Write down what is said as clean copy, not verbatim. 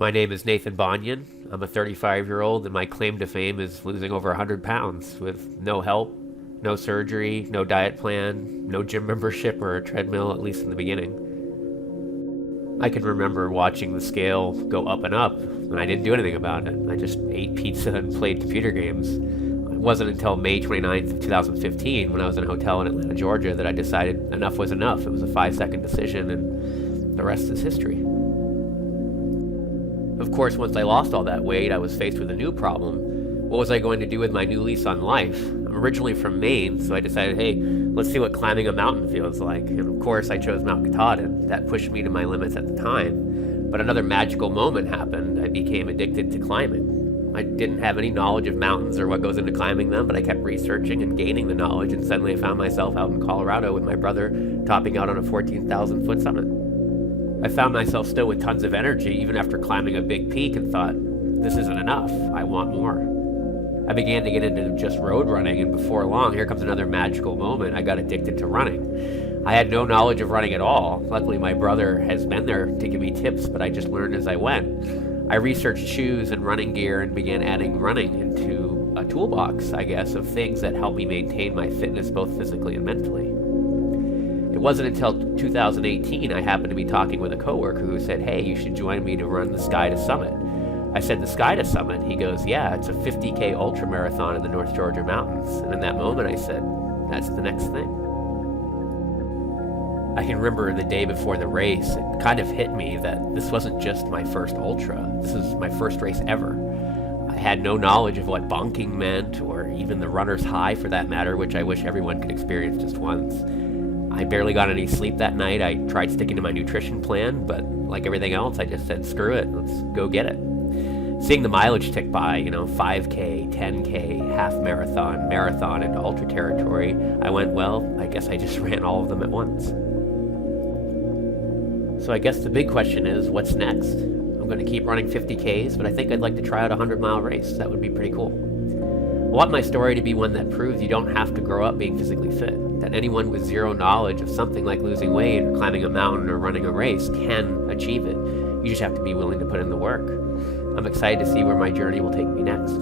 My name is Nathan Bonyan. I'm a 35-year-old, and my claim to fame is losing over 100 pounds with no help, no surgery, no diet plan, no gym membership or a treadmill, at least in the beginning. I can remember watching the scale go up and up, and I didn't do anything about it. I just ate pizza and played computer games. It wasn't until May 29th of 2015, when I was in a hotel in Atlanta, Georgia, that I decided enough was enough. It was a 5-second decision, and the rest is history. Of course, once I lost all that weight, I was faced with a new problem. What was I going to do with my new lease on life? I'm originally from Maine, so I decided, hey, let's see what climbing a mountain feels like. And of course, I chose Mount Katahdin. That pushed me to my limits at the time. But another magical moment happened. I became addicted to climbing. I didn't have any knowledge of mountains or what goes into climbing them, but I kept researching and gaining the knowledge, and suddenly I found myself out in Colorado with my brother, topping out on a 14,000-foot summit. I found myself still with tons of energy even after climbing a big peak, and thought, this isn't enough, I want more. I began to get into just road running, and before long, here comes another magical moment. I got addicted to running. I had no knowledge of running at all. Luckily, my brother has been there to give me tips, but I just learned as I went. I researched shoes and running gear and began adding running into a toolbox, I guess, of things that help me maintain my fitness both physically and mentally. It wasn't until 2018 I happened to be talking with a coworker who said, hey, you should join me to run the Sky to Summit. I said, the Sky to Summit? He goes, yeah, it's a 50K ultra marathon in the North Georgia mountains. And in that moment I said, that's the next thing. I can remember the day before the race, it kind of hit me that this wasn't just my first ultra. This is my first race ever. I had no knowledge of what bonking meant, or even the runner's high for that matter, which I wish everyone could experience just once. I barely got any sleep that night. I tried sticking to my nutrition plan, but like everything else, I just said, screw it, let's go get it. Seeing the mileage tick by, 5K, 10K, half marathon, marathon, into ultra territory, I went, well, I guess I just ran all of them at once. So I guess the big question is, what's next? I'm going to keep running 50Ks, but I think I'd like to try out a 100-mile race. That would be pretty cool. I want my story to be one that proves you don't have to grow up being physically fit, that anyone with zero knowledge of something like losing weight or climbing a mountain or running a race can achieve it. You just have to be willing to put in the work. I'm excited to see where my journey will take me next.